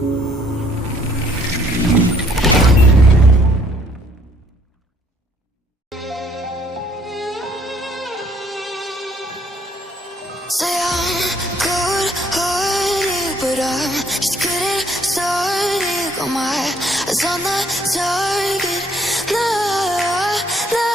Say I'm good-hearted, but I'm just getting started. Got my eyes on the target. No, no.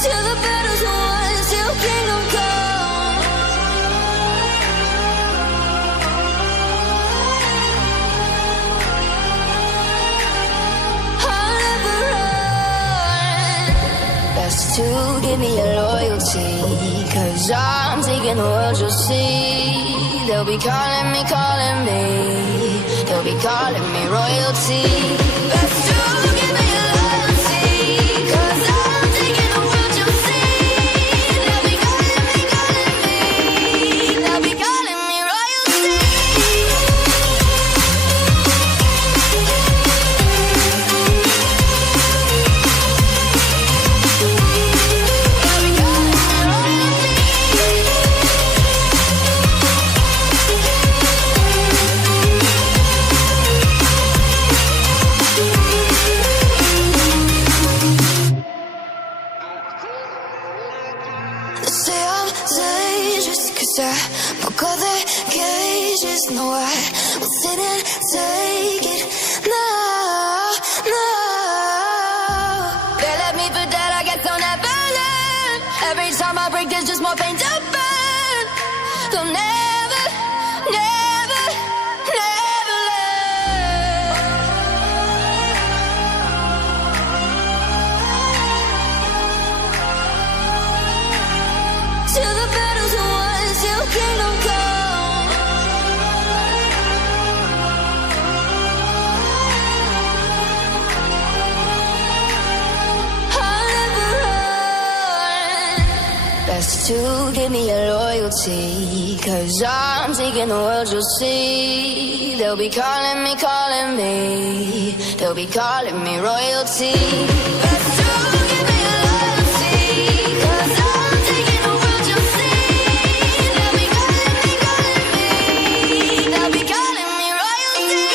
Till the battle's won, till kingdom come. I'll never run. Best to give me your loyalty, 'cause I'm taking the world, you'll see. They'll be calling me, they'll be calling me royalty. Best to give me your loyalty, 'cause I'm taking the world, you'll see. They'll be calling me, they'll be calling me royalty. They say I'm dangerous 'cause I broke all their cages. No, I will sit and take it. No, no. They left me for dead, I guess I'll never learn. Every time I break, there's just more pain to burn. They'll never, never, never learn. Till the battle's won, till kingdom come. I'll never run. Best to give me your loyalty, 'cause I'm taking the world, you'll see. They'll be calling me, they'll be calling me royalty. Best to give me your loyalty, 'cause I'm taking the world, you'll see. They'll be calling me, they'll be calling me royalty.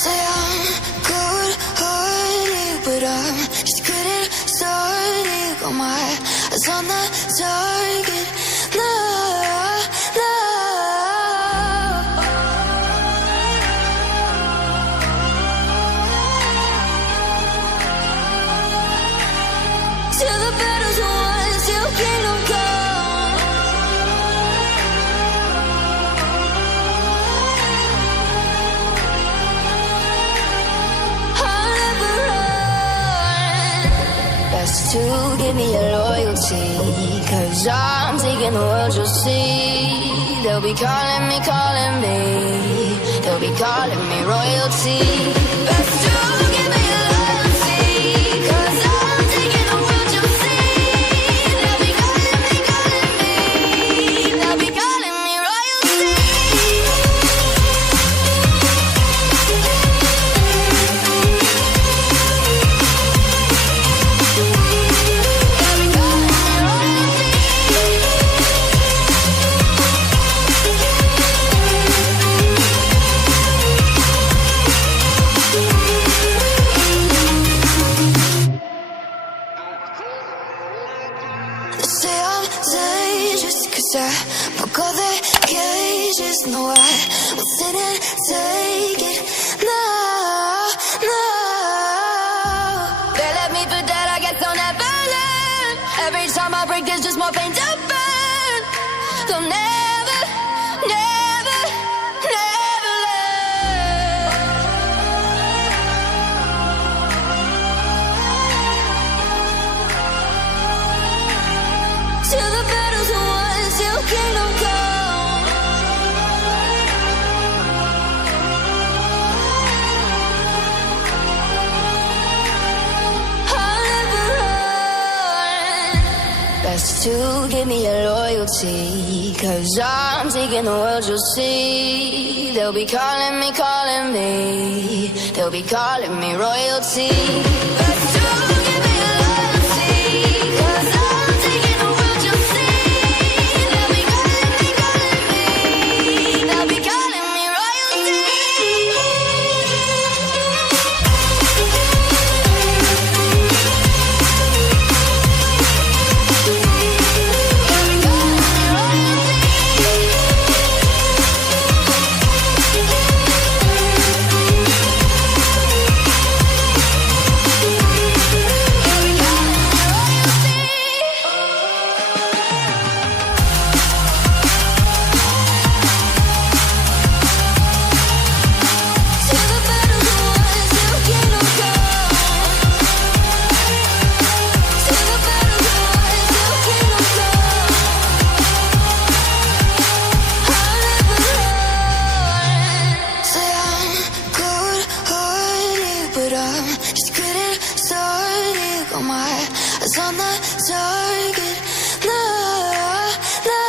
Say I'm good-hearted, but I'm just getting started. Got my eyes on the target. No, no. Till the battle's won, till kingdom come. I'll never run. Best to give me your loyalty, 'cause I'm taking the world, you'll see. They'll be calling me, they'll be calling me royalty. Best to give me your loyalty, 'cause I'm taking the world, you'll see. They'll be calling me, they'll be calling me royalty. Say I'm dangerous 'cause I broke all their cages. No, I will sit and take it. No, no. They left me for dead, I guess I'll never learn. is just more pain to burn. They'll never, never, never learn. Till the battle's won, till kingdom come. I'll never run. Best to give me your loyalty, 'cause I'm taking the world, you'll see. They'll be calling me, they'll be calling me royalty. Best to give me your loyalty, 'cause I'm taking the world, you'll see. They'll be calling me, they'll be calling me royalty. On the target, no, no.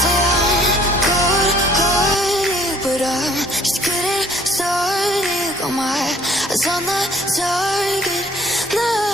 Say I'm cold-hearted, but I'm just getting started. Got my eyes on the target, no.